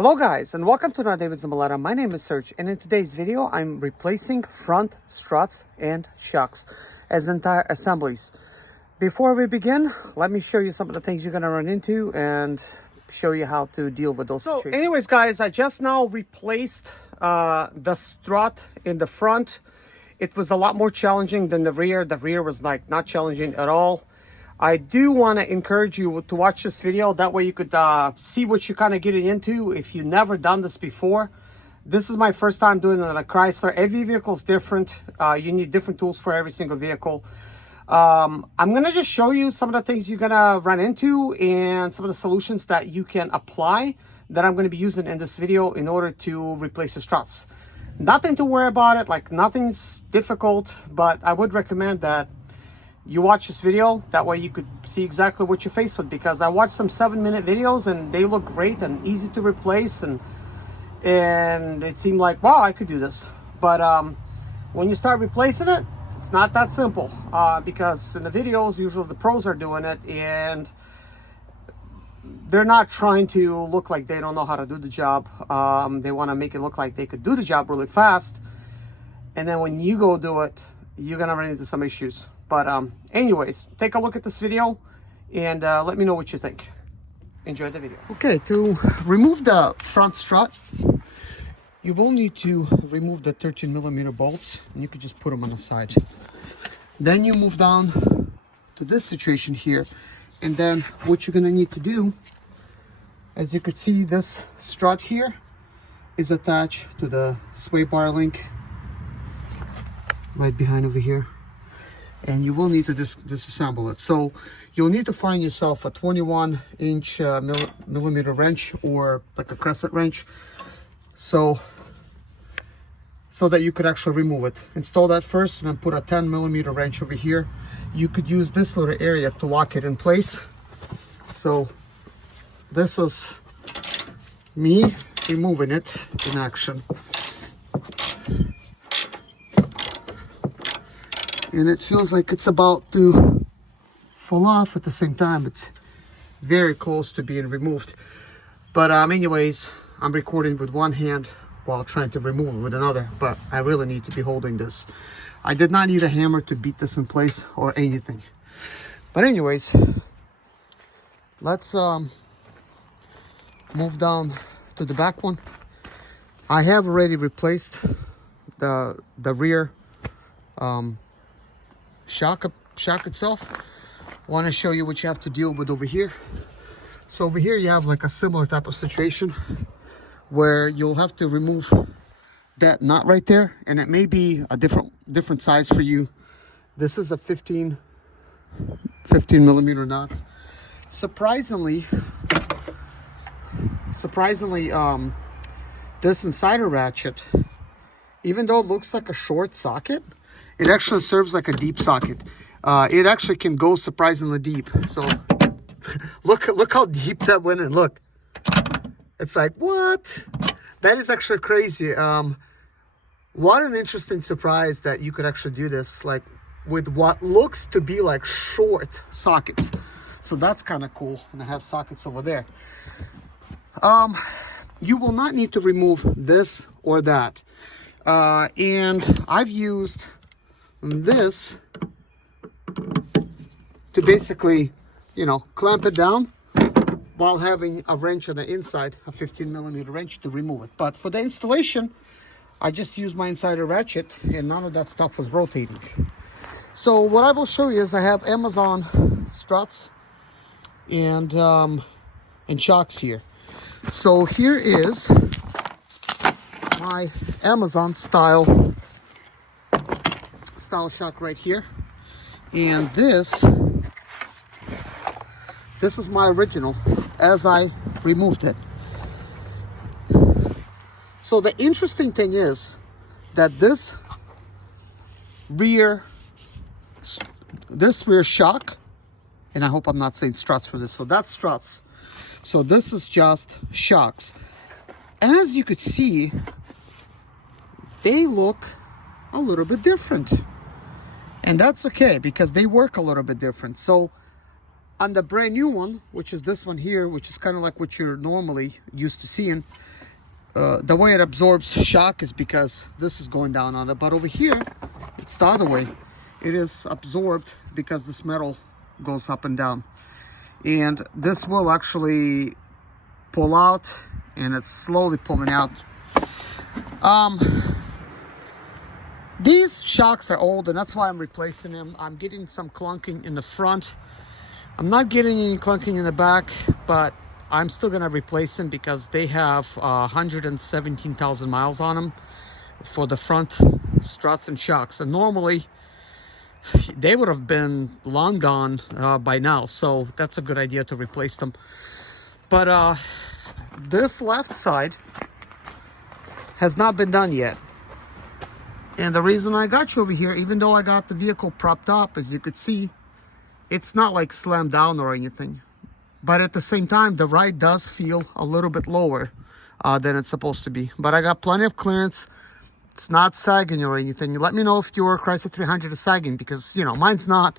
Hello guys, and welcome to David Zambaleta. My name is Serge, and in today's video I'm replacing front struts and shocks as entire assemblies. Before we begin, let me show you some of the things you're going to run into and show you how to deal with those situations. Anyways guys, I just now replaced the strut in the front. It was a lot more challenging than the rear. The rear was like not challenging at all. I do want to encourage you to watch this video. That way you could see what you're kind of getting into if you've never done this before. This is my first time doing it on a Chrysler. Every vehicle is different. You need different tools for every single vehicle. I'm going to just show you some of the things you're going to run into and some of the solutions that you can apply that I'm going to be using in this video in order to replace your struts. Nothing to worry about it, like nothing's difficult, but I would recommend that you watch this video. That way you could see exactly what you're faced with, because I watched some 7-minute videos and they look great and easy to replace, and it seemed like, wow, I could do this. But when you start replacing it, it's not that simple, because in the videos usually the pros are doing it and they're not trying to look like they don't know how to do the job. They want to make it look like they could do the job really fast, and then when you go do it, you're gonna run into some issues. But anyways, take a look at this video and let me know what you think. Enjoy the video. Okay, to remove the front strut, you will need to remove the 13mm bolts, and you could just put them on the side. Then you move down to this situation here, and then what you're gonna need to do, as you could see, this strut here is attached to the sway bar link right behind over here. And you will need to disassemble it. So you'll need to find yourself a 21-inch millimeter wrench, or like a crescent wrench, so that you could actually remove it. Install that first, and then put a 10mm wrench over here. You could use this little area to lock it in place. So this is me removing it in action. And it feels like it's about to fall off. At the same time, it's very close to being removed. But anyways, I'm recording with one hand while trying to remove it with another, but I really need to be holding this. I did not need a hammer to beat this in place or anything. But anyways, let's move down to the back one. I have already replaced the rear shock itself. I want to show you what you have to deal with over here. So over here you have like a similar type of situation where you'll have to remove that nut right there, and it may be a different size for you. This is a 15mm nut. Surprisingly, this insider ratchet, even though it looks like a short socket, it actually serves like a deep socket. It actually can go surprisingly deep. So look how deep that went in. Look, it's like, what? That is actually crazy. What an interesting surprise that you could actually do this, like with what looks to be like short sockets. So that's kind of cool. And I have sockets over there. You will not need to remove this or that. And I've used this to basically, clamp it down while having a wrench on the inside, a 15mm wrench to remove it. But for the installation, I just used my insider ratchet, and none of that stuff was rotating. So what I will show you is I have Amazon struts and shocks here. So here is my Amazon style shock right here, and this is my original as I removed it. So the interesting thing is that this rear shock, and I hope I'm not saying struts for this, so that's struts. So this is just shocks. As you could see, they look a little bit different. And that's okay, because they work a little bit different. So On the brand new one, which is this one here, which is kind of like what you're normally used to seeing, the way it absorbs shock is because this is going down on it. But over here, it's the other way. It is absorbed because this metal goes up and down. And this will actually pull out, and it's slowly pulling out. These shocks are old, and that's why I'm replacing them. I'm getting some clunking in the front. I'm not getting any clunking in the back, but I'm still gonna replace them because they have 117,000 miles on them for the front struts and shocks. And normally they would have been long gone by now, so that's a good idea to replace them. But this left side has not been done yet. And the reason I got you over here, even though I got the vehicle propped up, as you could see, it's not like slammed down or anything. But at the same time, the ride does feel a little bit lower than it's supposed to be. But I got plenty of clearance. It's not sagging or anything. Let me know if your Chrysler 300 is sagging, because, you know, mine's not.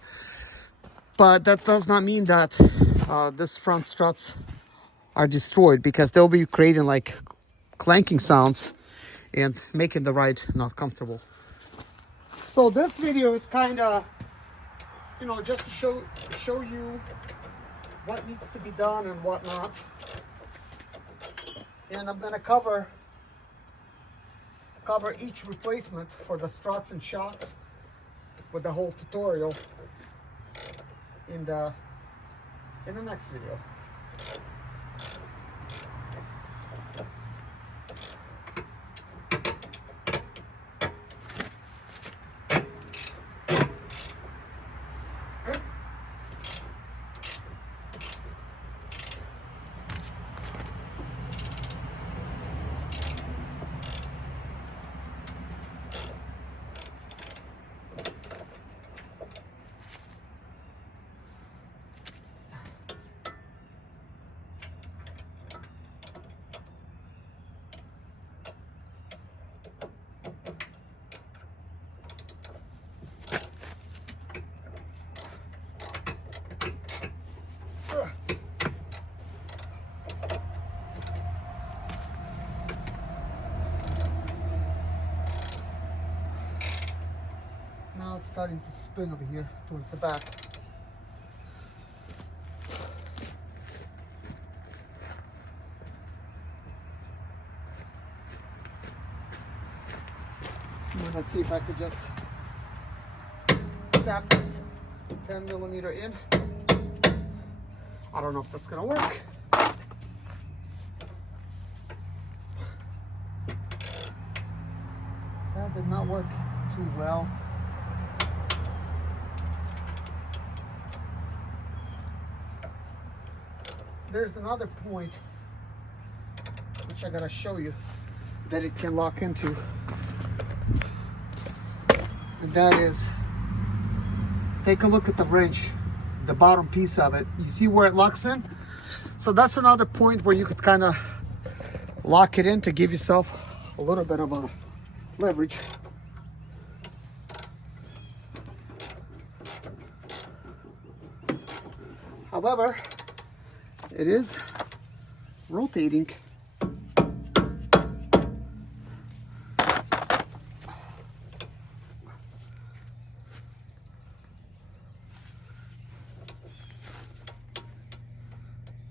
But that does not mean that this front struts are destroyed, because they'll be creating like clanking sounds and making the ride not comfortable. So this video is kind of, you know, just to show you what needs to be done and what not. And I'm going to cover each replacement for the struts and shocks with the whole tutorial in the next video. Now it's starting to spin over here towards the back. I'm gonna see if I could just tap this 10 millimeter in. I don't know if that's gonna work. That did not work too well. There's another point which I gotta show you that it can lock into, and that is, take a look at the wrench, the bottom piece of it. You see where it locks in? So that's another point where you could kind of lock it in to give yourself a little bit of a leverage. However, it is rotating.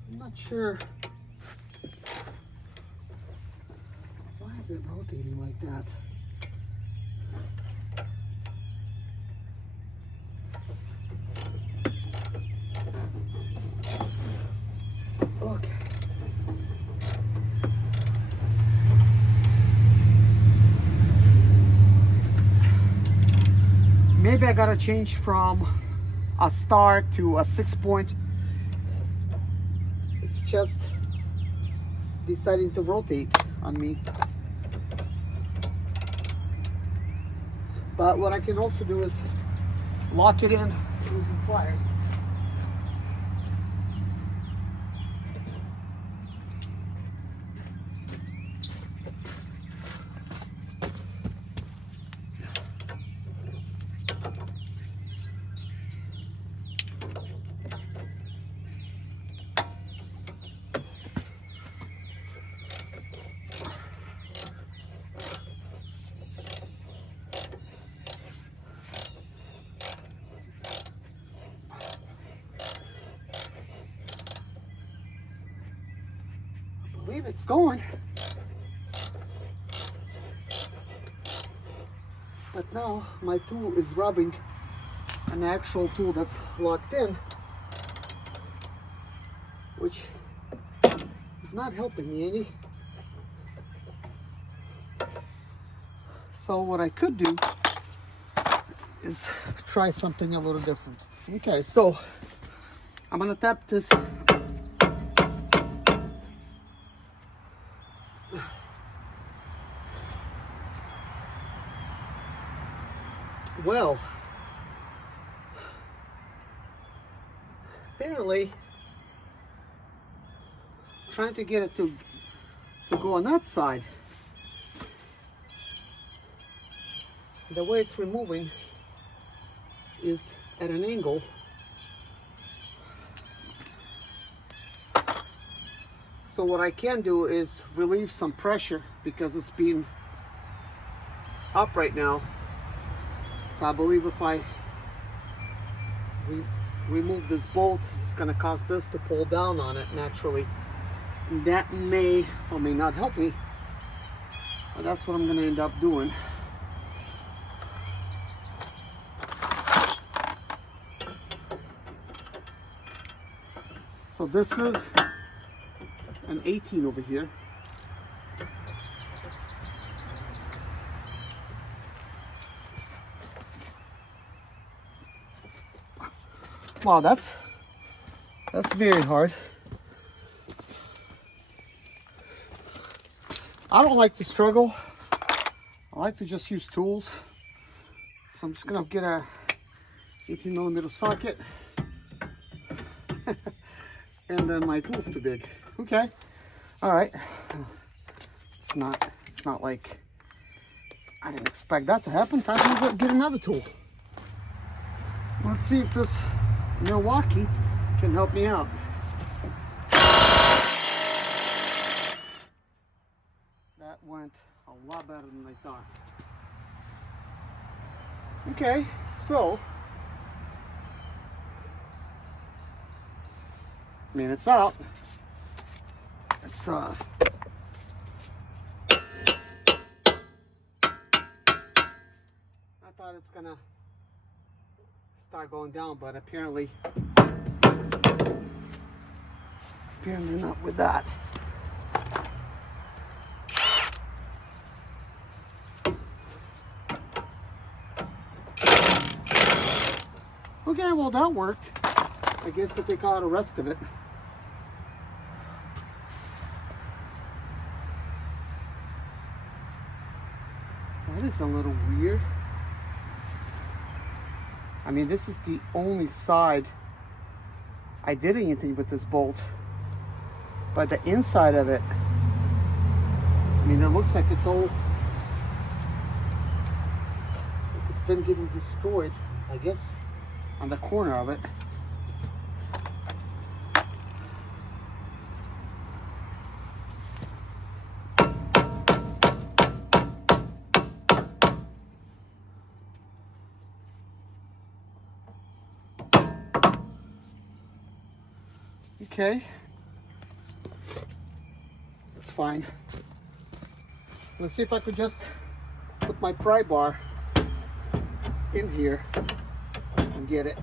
I'm not sure. Why is it rotating like that? Okay. Maybe I gotta change from a star to a 6-point. It's just deciding to rotate on me. But what I can also do is lock it in using pliers. believe it's going. But now my tool is rubbing an actual tool that's locked in, which is not helping me any. So what I could do is try something a little different. Okay, so I'm gonna tap this. Well, apparently trying to get it to go on that side, the way it's removing is at an angle. So what I can do is relieve some pressure because it's being up right now. So I believe if I remove this bolt, it's going to cause this to pull down on it naturally. That may or may not help me, but that's what I'm going to end up doing. So this is an 18 over here. Wow, that's very hard. I don't like to struggle. I like to just use tools. So I'm just gonna get a 18mm socket. And then my tool's too big. Okay. All right. It's not like I didn't expect that to happen. Time to go get another tool. Let's see if this Milwaukee can help me out. That went a lot better than I thought. Okay, so I mean, it's out. It's I thought it's gonna start going down, but apparently not with that. Okay, well that worked. I guess to take out the rest of it. That is a little weird. I mean, this is the only side I did anything with this bolt. But the inside of it, I mean, it looks like it's all, like it's been getting destroyed, I guess, on the corner of it. Okay, that's fine. Let's see if I could just put my pry bar in here and get it.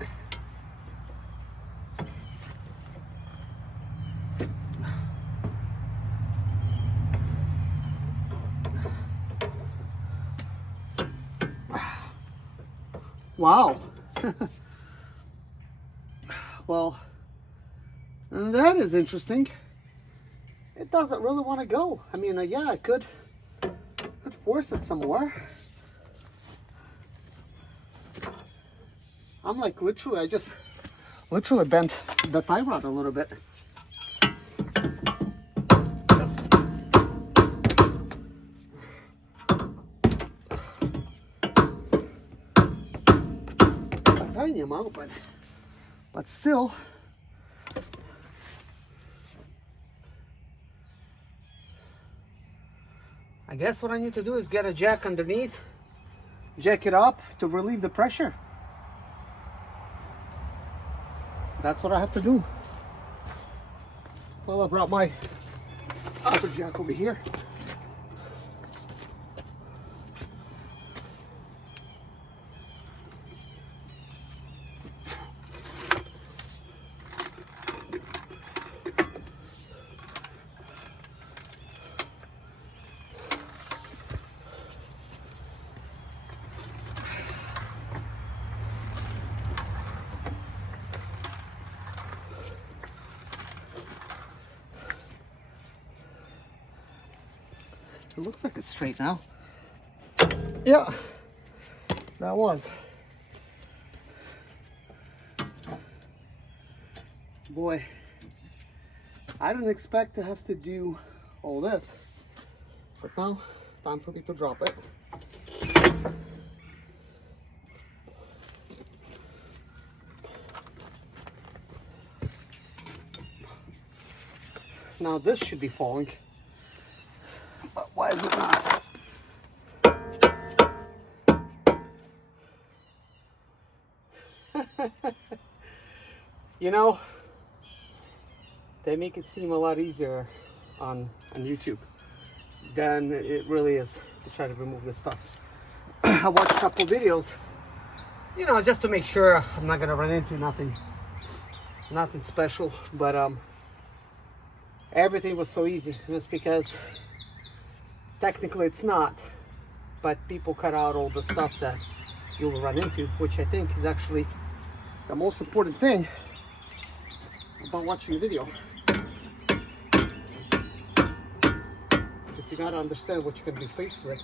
Wow. Well, that is interesting. It doesn't really want to go. I mean, yeah, I could force it some more. I'm like literally, I just literally bent the tie rod a little bit. Just a tiny amount, but still. I guess what I need to do is get a jack underneath, jack it up to relieve the pressure. That's what I have to do. Well, I brought my bumper jack over here. It looks like it's straight now. Yeah, that was. Boy, I didn't expect to have to do all this, but now time for me to drop it. Now this should be falling. But why is it not? You know, they make it seem a lot easier on YouTube than it really is to try to remove this stuff. I watched a couple videos, you know, just to make sure I'm not gonna run into nothing special, but everything was so easy. And it's because technically it's not, but people cut out all the stuff that you'll run into, which I think is actually the most important thing about watching a video. Because you gotta understand what you're gonna be faced with.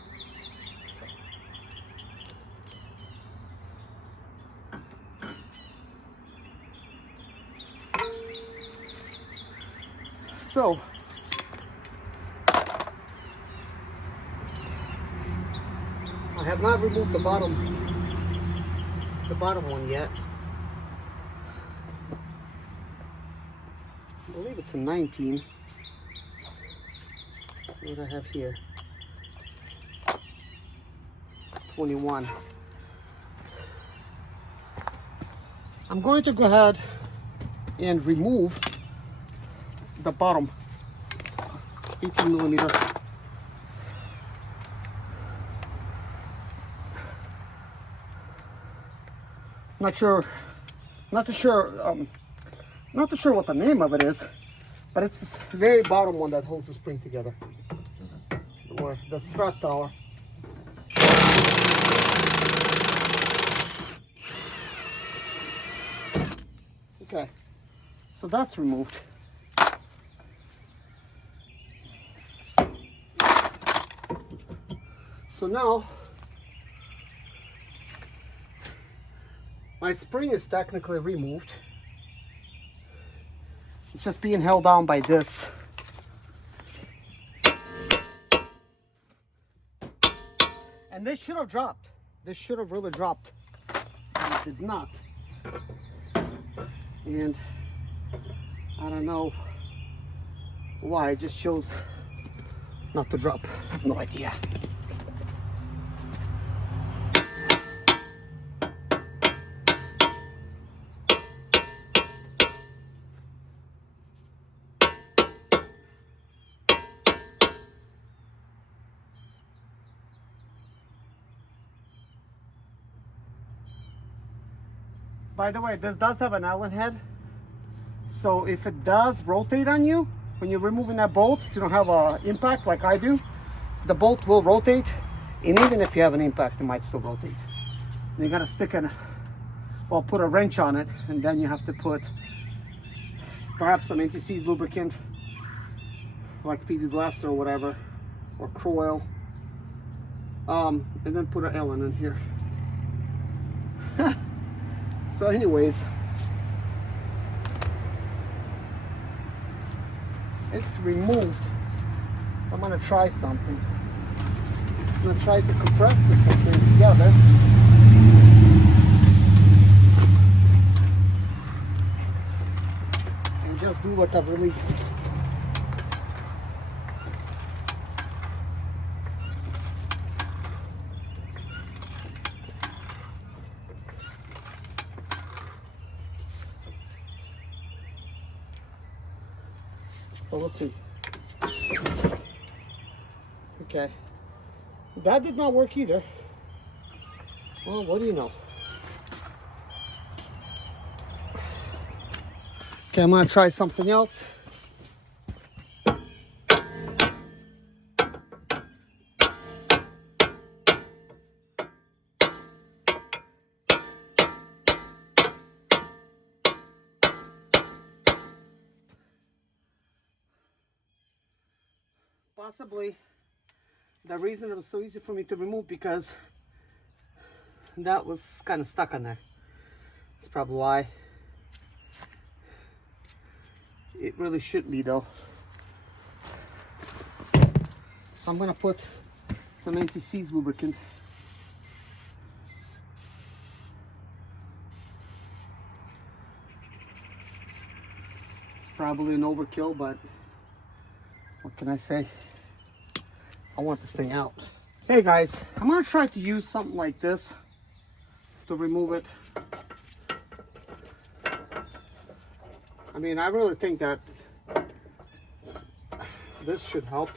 So, I have not removed the bottom one yet. I believe it's a 19. What do I have here? 21. I'm going to go ahead and remove the bottom 18 millimeter. Not too sure what the name of it is, but it's this very bottom one that holds the spring together, or the strut tower. Okay, so that's removed. So now my spring is technically removed. It's just being held down by this. And this should have dropped. This should have really dropped. It did not. And I don't know why it just chose not to drop. I have no idea. By the way, this does have an Allen head, so if it does rotate on you when you're removing that bolt, if you don't have an impact like I do, the bolt will rotate, and even if you have an impact, it might still rotate. And you gotta put a wrench on it, and then you have to put perhaps some anti-seize lubricant, like PB Blaster or whatever, or Crow Oil, and then put an Allen in here. So anyways, it's removed. I'm gonna try something. I'm gonna try to compress this whole thing together. And just do what I've released. So let's see. Okay. That did not work either. Well, what do you know? Okay, I'm gonna try something else. Possibly the reason it was so easy for me to remove because that was kind of stuck on there. That's probably why. It really shouldn't be though. So I'm gonna put some anti-seize lubricant. It's probably an overkill, but what can I say? I want this thing out. Hey guys, I'm gonna try to use something like this to remove it. I mean, I really think that this should help.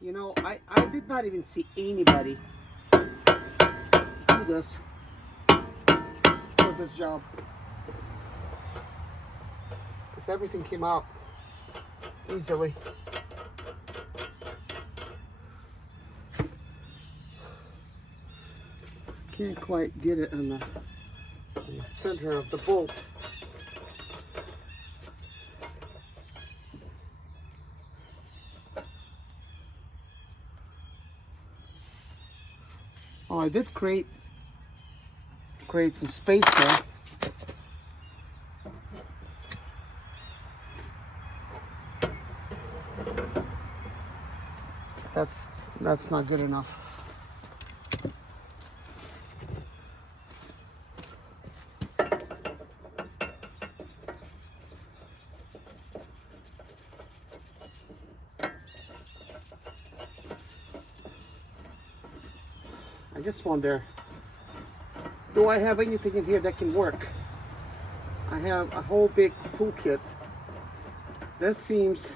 You know, I did not even see anybody do this for this job. Because everything came out easily. Can't quite get it in the center of the bolt. Oh, I did create some space there. That's not good enough. I just wonder, do I have anything in here that can work? I have a whole big toolkit. This seems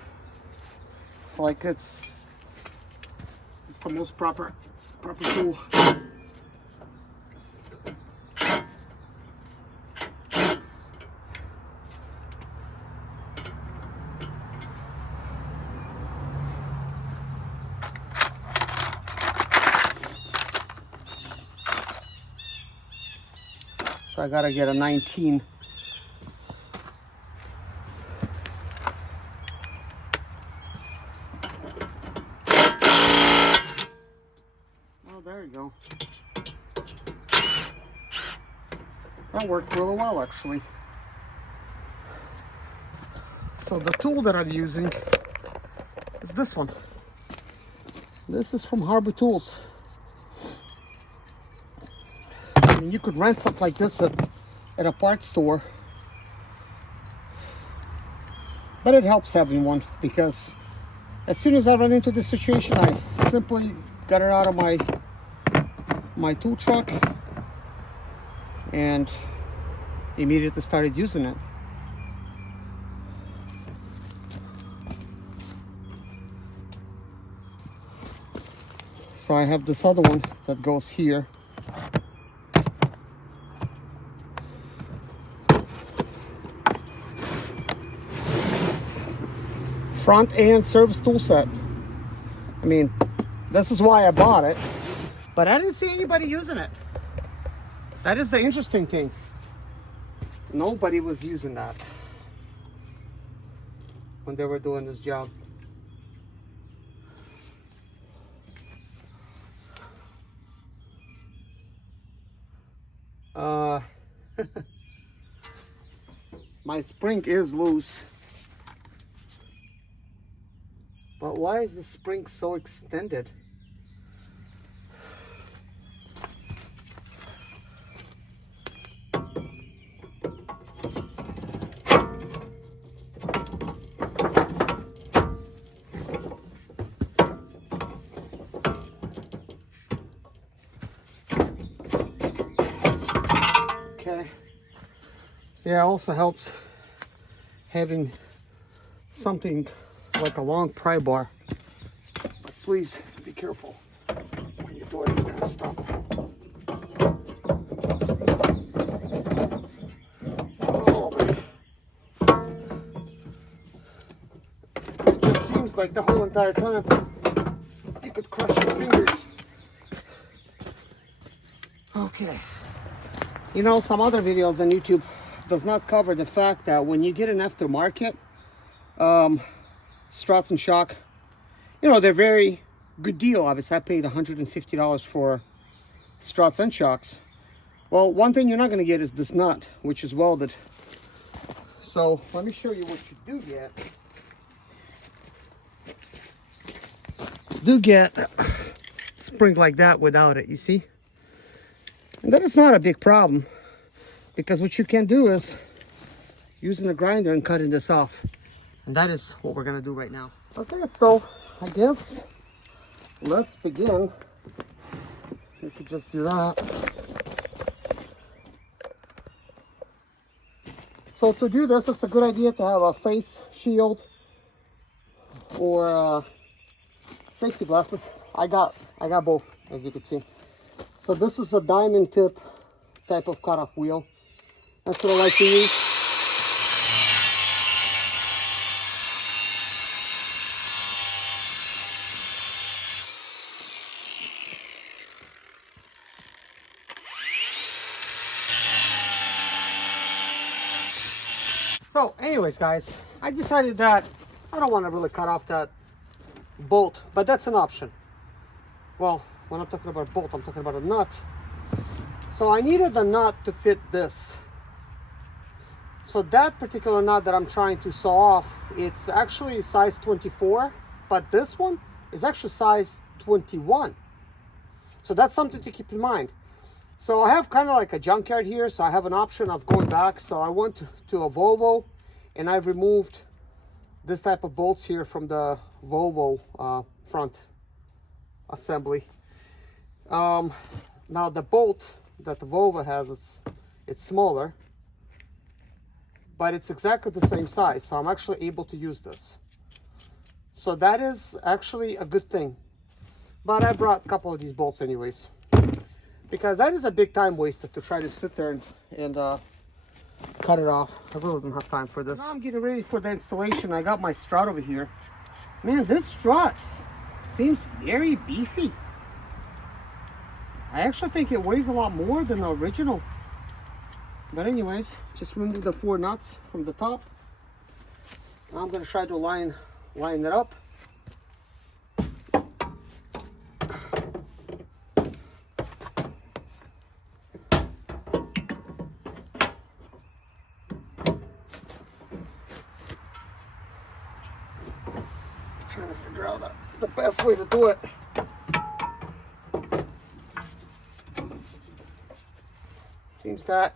like it's the most proper tool. So I gotta get a 19. Oh, there you go. That worked really well, actually. So the tool that I'm using is this one. This is from Harbor Tools. I mean, you could rent something like this at a parts store. But it helps having one, because as soon as I run into this situation, I simply got it out of my tool truck and immediately started using it. So I have this other one that goes here. Front end service tool set. I mean, this is why I bought it, but I didn't see anybody using it. That is the interesting thing. Nobody was using that when they were doing this job. My spring is loose. But why is the spring so extended? Yeah, it also helps having something like a long pry bar. But please be careful when you're doing this kind of stuff. Oh, man. It just seems like the whole entire time you could crush your fingers. Okay. You know, some other videos on YouTube does not cover the fact that when you get an aftermarket struts and shock, you know, they're very good deal. Obviously, I paid $150 for struts and shocks. Well, one thing you're not going to get is this nut, which is welded. So let me show you what you do get. Do get a spring like that without it, you see? And that is not a big problem, because what you can do is using a grinder and cutting this off. And that is what we're gonna do right now. Okay, so I guess let's begin. We could just do that. So to do this, it's a good idea to have a face shield or safety glasses. I got both, as you can see. So this is a diamond tip type of cutoff wheel. That's what I like to use. So anyways, guys, I decided that I don't want to really cut off that bolt, but that's an option. Well, when I'm talking about a bolt, I'm talking about a nut. So I needed a nut to fit this. So that particular nut that I'm trying to saw off, it's actually size 24, but this one is actually size 21. So that's something to keep in mind. So I have kind of like a junkyard here, so I have an option of going back. So I went to a Volvo, and I've removed this type of bolts here from the Volvo front assembly. Now the bolt that the Volvo has, it's smaller, but it's exactly the same size, so I'm actually able to use this. So that is actually a good thing. But I brought a couple of these bolts anyways, because that is a big time waster to try to sit there and cut it off. I really don't have time for this. Now I'm getting ready for the installation. I got my strut over here. Man, this strut seems very beefy. I actually think it weighs a lot more than the original. But anyways, just remove the 4 nuts from the top. Now I'm going to try to line it up. Trying to figure out the best way to do it. Seems that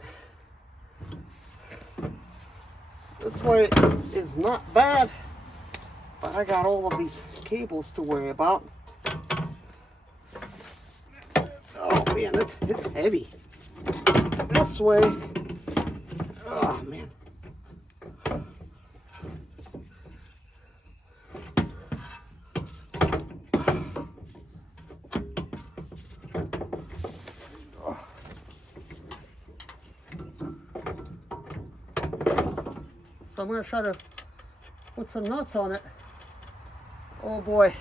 this way is not bad, but I got all of these cables to worry about. Oh man, it's heavy. This way, oh man. So I'm going to try to put some nuts on it. Oh boy.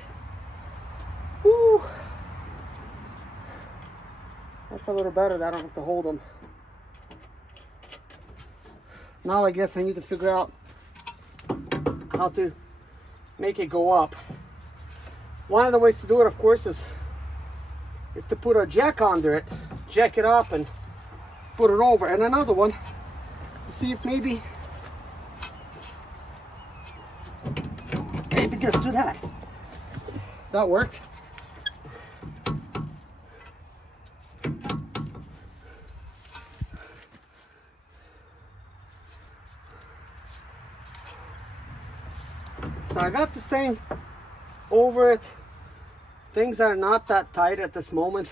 Woo! That's a little better that I don't have to hold them. Now I guess I need to figure out how to make it go up. One of the ways to do it, of course, is to put a jack under it, jack it up and put it over. And another one, to see if maybe just do that. That worked. So I got this thing over it. Things are not that tight at this moment.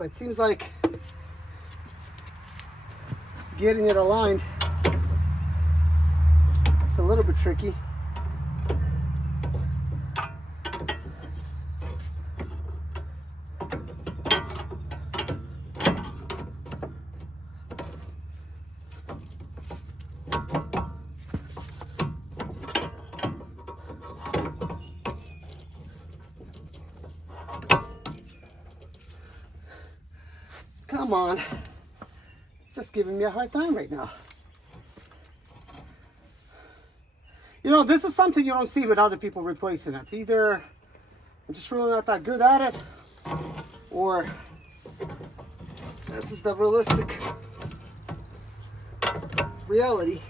But it seems like getting it aligned, it's a little bit tricky. Come on, it's just giving me a hard time right now. You know, this is something you don't see with other people replacing it. Either I'm just really not that good at it, or this is the realistic reality.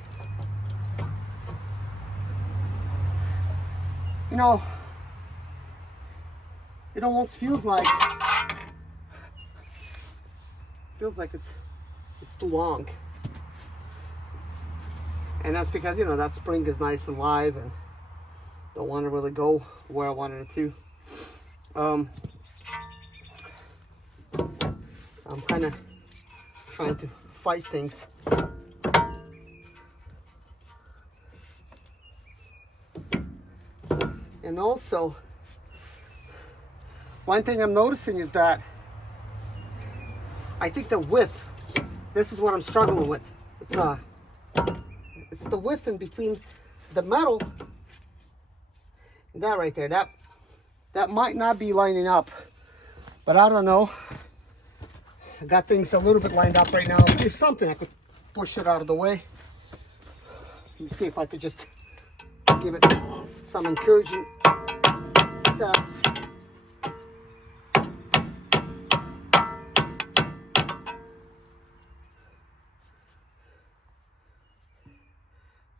You know, it almost feels like it's too long, and that's because, you know, that spring is nice and live and don't want to really go where I wanted it to. So I'm kind of trying to fight things. And also, one thing I'm noticing is that I think the width, this is what I'm struggling with. It's the width in between the metal and that right there. That might not be lining up, but I don't know. I got things a little bit lined up right now. If something, I could push it out of the way. Let me see if I could just give it some encouraging taps.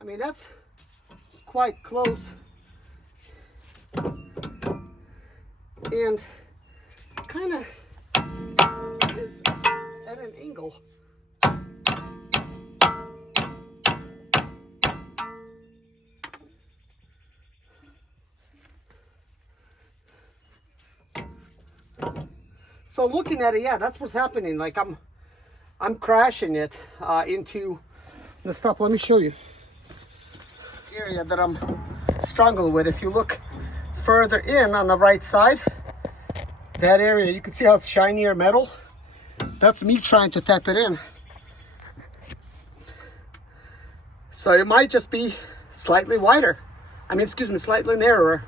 I mean, that's quite close, and kind of is at an angle. So looking at it, yeah, that's what's happening. Like I'm crashing it into the stuff. Let me show you. Area that I'm struggling with. If you look further in on the right side, that area, you can see how it's shinier metal. That's me trying to tap it in. So it might just be slightly wider. I mean, excuse me, slightly narrower.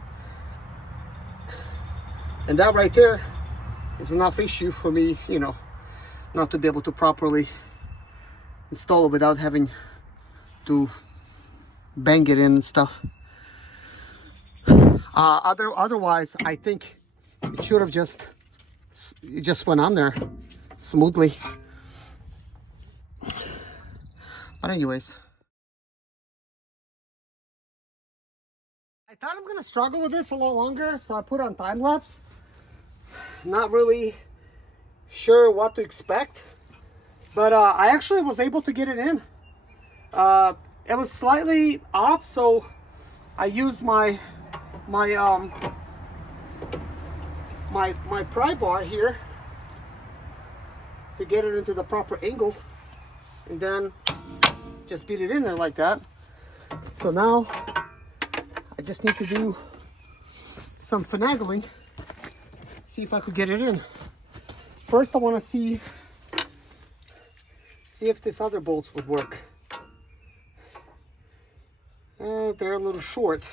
And that right there is enough issue for me, you know, not to be able to properly install it without having to bang it in and stuff. Otherwise, I think it should have just went on there smoothly. But anyways, I thought I'm gonna struggle with this a lot longer, so I put on time lapse. Not really sure what to expect, but I actually was able to get it in. It was slightly off, so I used my pry bar here to get it into the proper angle, and then just beat it in there like that. So now I just need to do some finagling, see if I could get it in. First, I want to see if this other bolts would work. They're a little short,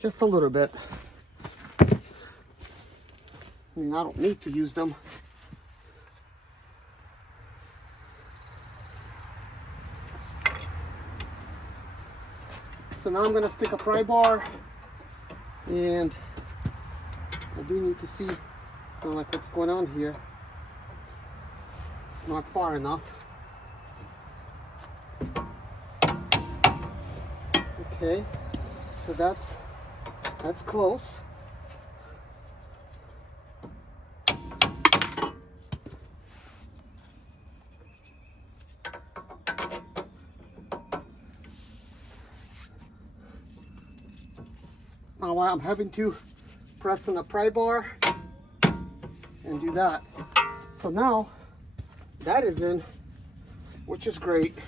just a little bit. I mean, I don't need to use them. So now I'm going to stick a pry bar, and I do need to see like what's going on here. It's not far enough. Okay, so that's close. Now I'm having to press on the pry bar and do that. So now that is in, which is great.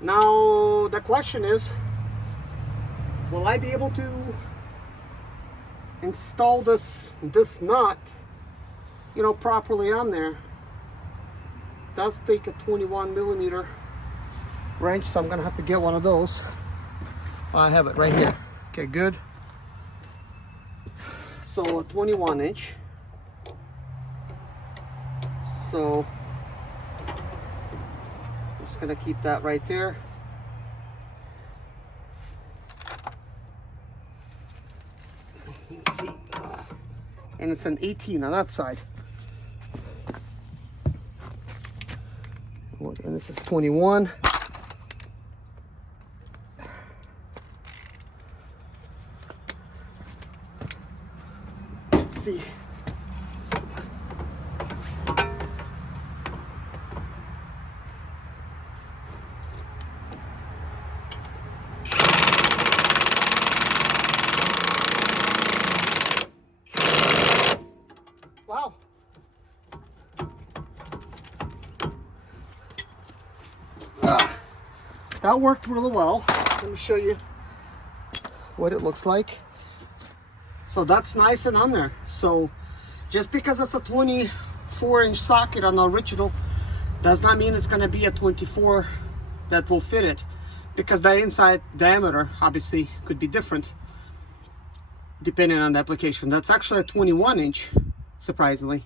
Now the question is, will I be able to install this nut, you know, properly on there? It does take a 21 millimeter wrench, so I'm gonna have to get one of those. I have it right here. Okay, good. So a 21 inch. So I'm just gonna keep that right there. Let's see. And it's an 18 on that side. And this is 21. Let's see. Wow. That worked really well. Let me show you what it looks like. So that's nice and on there. So just because it's a 24-inch socket on the original does not mean it's going to be a 24 that will fit it, because the inside diameter obviously could be different depending on the application. That's actually a 21-inch, surprisingly.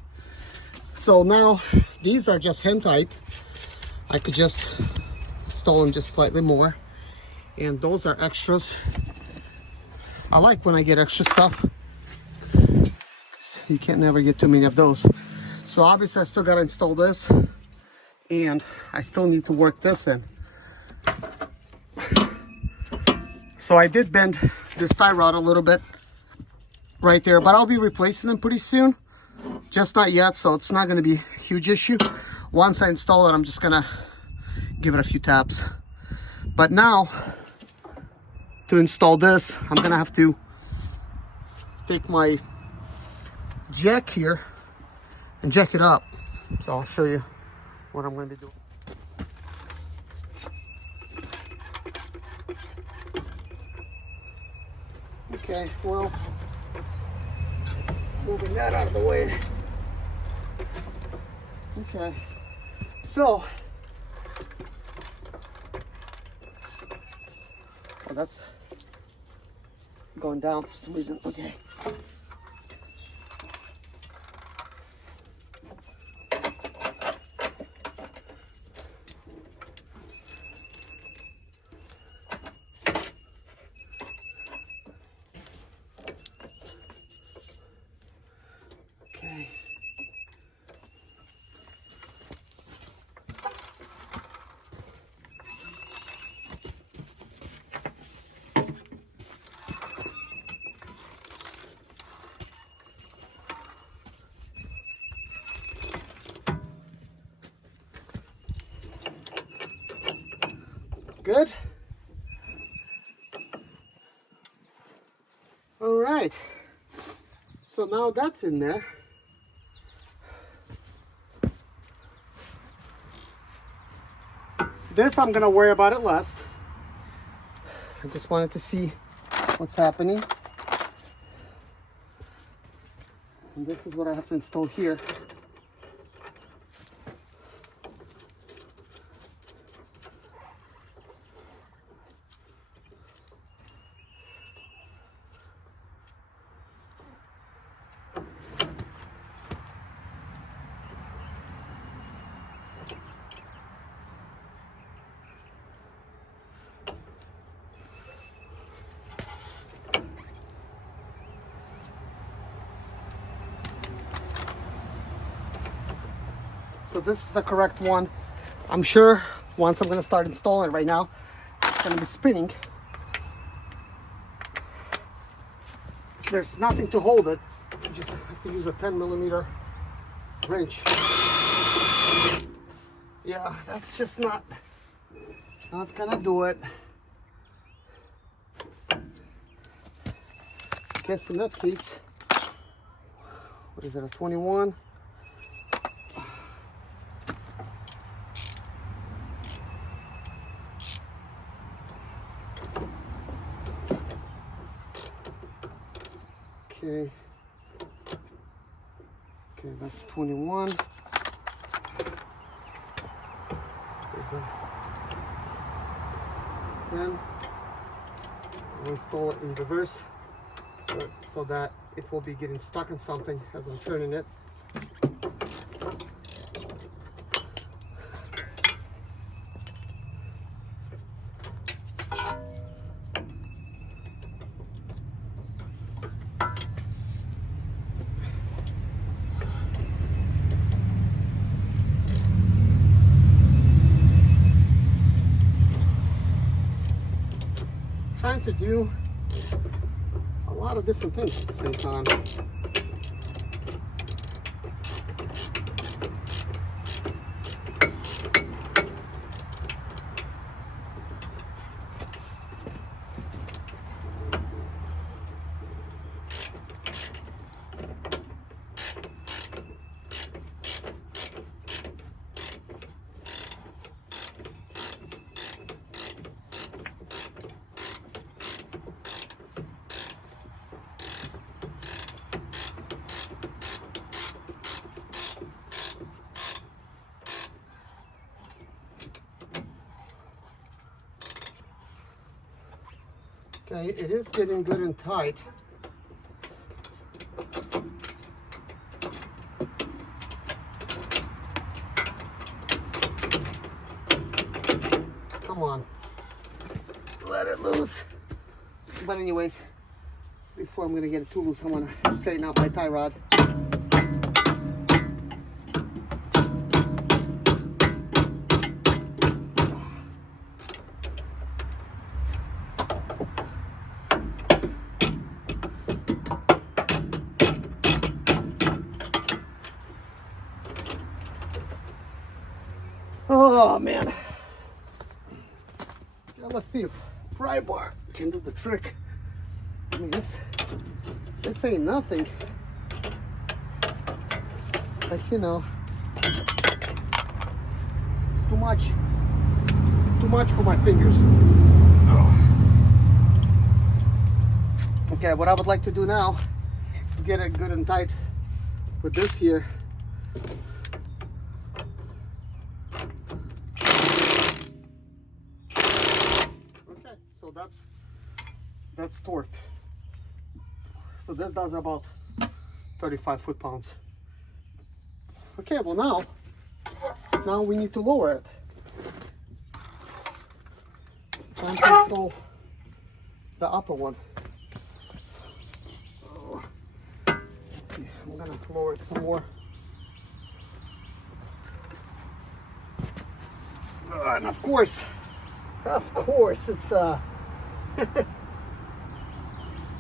So now these are just hand tight. I could just install them just slightly more, and those are extras. I like when I get extra stuff, 'cause you can't never get too many of those. So obviously I still got to install this, and I still need to work this in. So I did bend this tie rod a little bit right there, but I'll be replacing them pretty soon. Just not yet, so it's not going to be a huge issue. Once I install it, I'm just going to give it a few taps. But now, to install this, I'm going to have to take my jack here and jack it up. So I'll show you what I'm going to be doing. Okay, well, moving that out of the way. Okay, so, well, that's going down for some reason. Okay. Okay. Good. All right. So now that's in there. This I'm gonna worry about it last. I just wanted to see what's happening. And this is what I have to install here. So this is the correct one. I'm sure once I'm going to start installing it right now, it's going to be spinning. There's nothing to hold it. You just have to use a 10 millimeter wrench. Yeah, that's just not gonna do it. Guess in that case, what is it, a 21? Okay. Okay, that's 21. There's a 10. I'll install it in reverse so that it will be getting stuck on something as I'm turning it. Trying to do a lot of different things at the same time. Okay, it is getting good and tight. Come on, let it loose. But anyways, before I'm gonna get it too loose, I wanna straighten out my tie rod. Oh man. Now let's see if pry bar can do the trick. I mean, this ain't nothing. Like, you know, it's too much for my fingers. Okay, what I would like to do now, get it good and tight with this here. So that's torqued. So this does about 35 foot-pounds. Okay, well now we need to lower it. Time to install the upper one. Let's see, I'm gonna lower it some more. And of course it's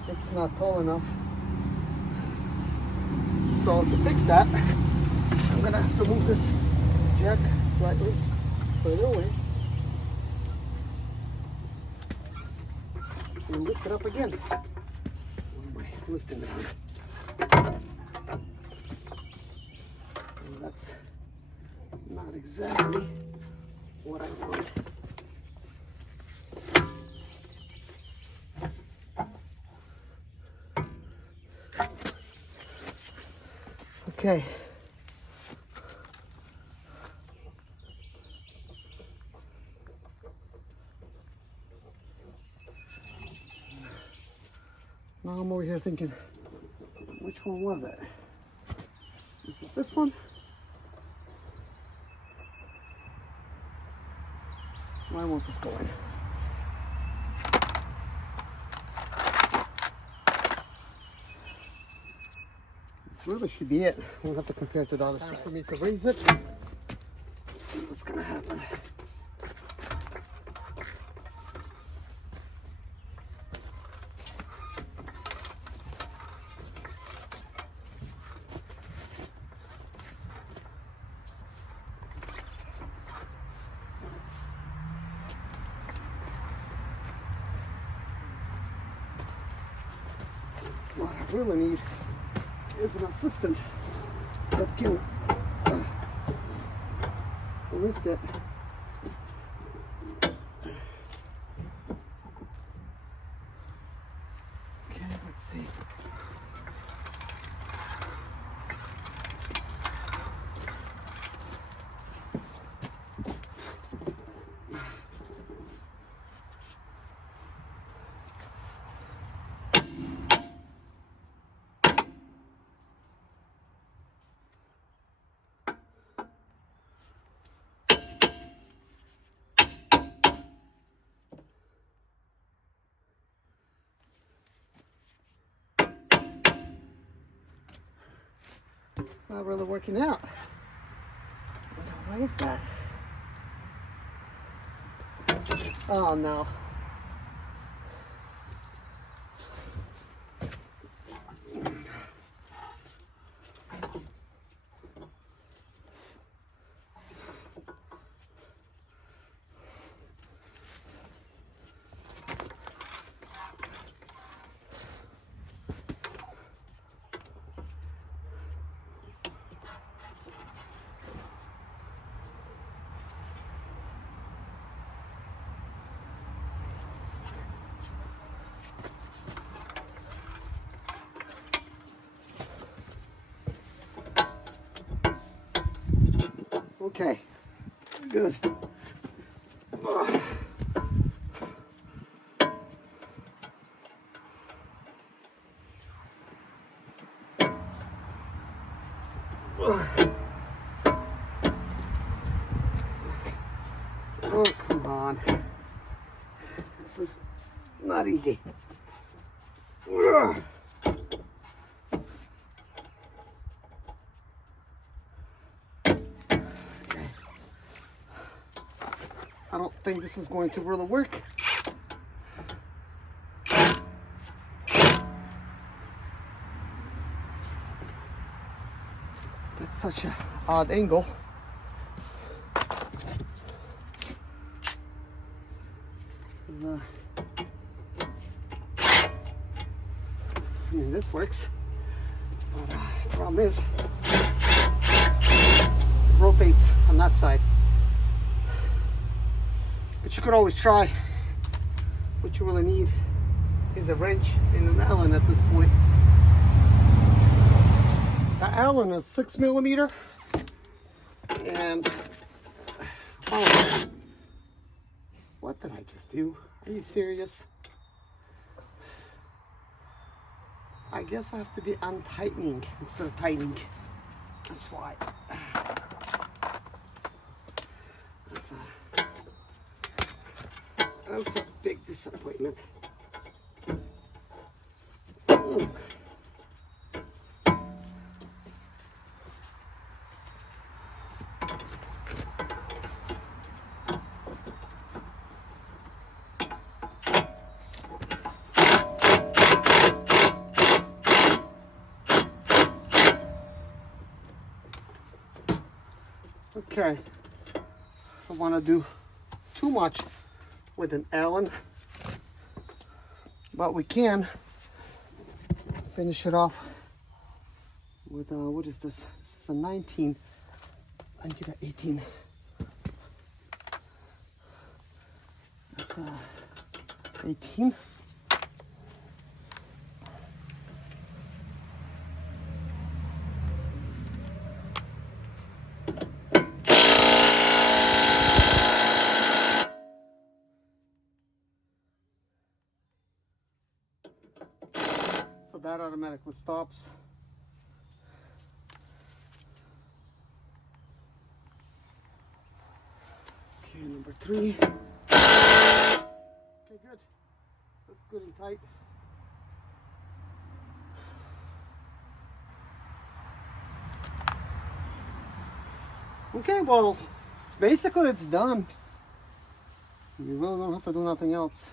it's not tall enough. So to fix that, I'm gonna have to move this jack slightly further away and lift it up again. What am I lifting it on? And that's not exactly what I want. Okay. Now I'm over here thinking, which one was it? Is it this one? Why won't this go in? This really should be it. We'll have to compare it to the other side. For me to raise it. Let's see what's gonna happen. What I really need is an assistant that can lift it. Okay, let's see. It's not really working out. Why is that? Oh no. Okay, good. Oh, come on. This is not easy. I don't think this is going to really work. It's such an odd angle. I mean, this works, but the problem is it rotates on that side. But you could always try. What you really need is a wrench and an Allen at this point. The Allen is 6mm, and oh, what did I just do? Are you serious? I guess I have to be untightening instead of tightening. That's why. That's a big disappointment. Okay, I don't want to do too much with an Allen, but we can finish it off with what is this? This is a 18. That's 18. So that automatically stops. Okay, number 3. Okay, good. That's good and tight. Okay, well, basically it's done. You really don't have to do nothing else.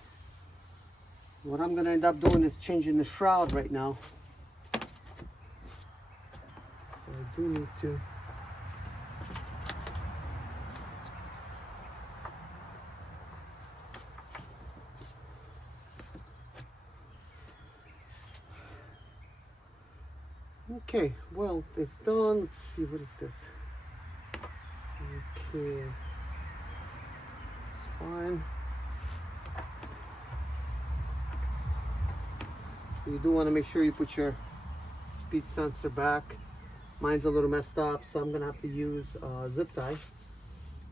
What I'm gonna end up doing is changing the shroud right now. So I do need to Okay, well, it's done. Let's see, what is this? Okay, it's fine. You do want to make sure you put your speed sensor back. Mine's a little messed up, so I'm gonna have to use zip tie.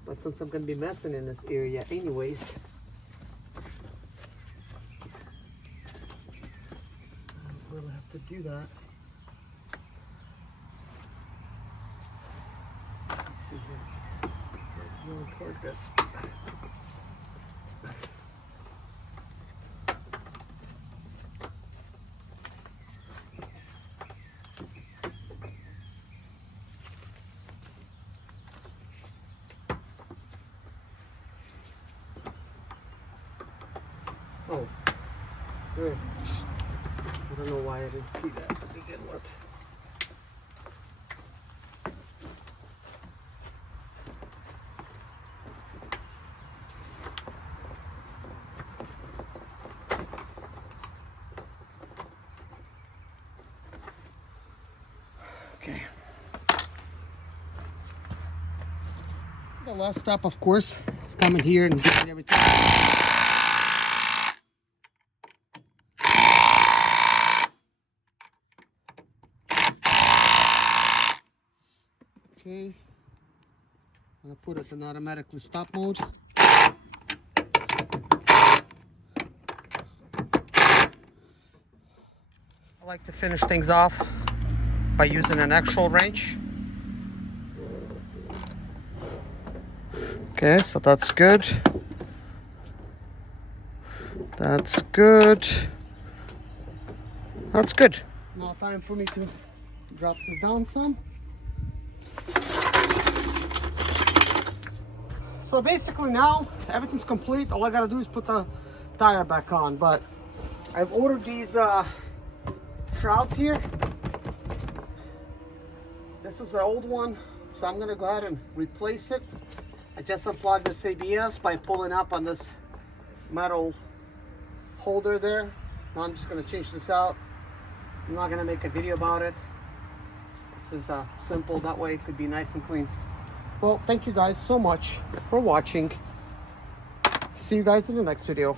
But since I'm gonna be messing in this area anyways, I will have to do that. Let's see here. We'll unplug this. Oh, good. I don't know why I didn't see that to begin with. Okay. The last step, of course, is coming here and getting everything. Okay, I'm gonna put it in automatically stop mode. I like to finish things off by using an actual wrench. Okay, so that's good. That's good. That's good. Now time for me to drop this down some. So basically now everything's complete. All I gotta do is put the tire back on. But I've ordered these shrouds here. This is an old one, so I'm gonna go ahead and replace it. I just unplugged this ABS by pulling up on this metal holder there. Now I'm just gonna change this out. I'm not gonna make a video about it. This is simple, that way it could be nice and clean. Well, thank you guys so much for watching. See you guys in the next video.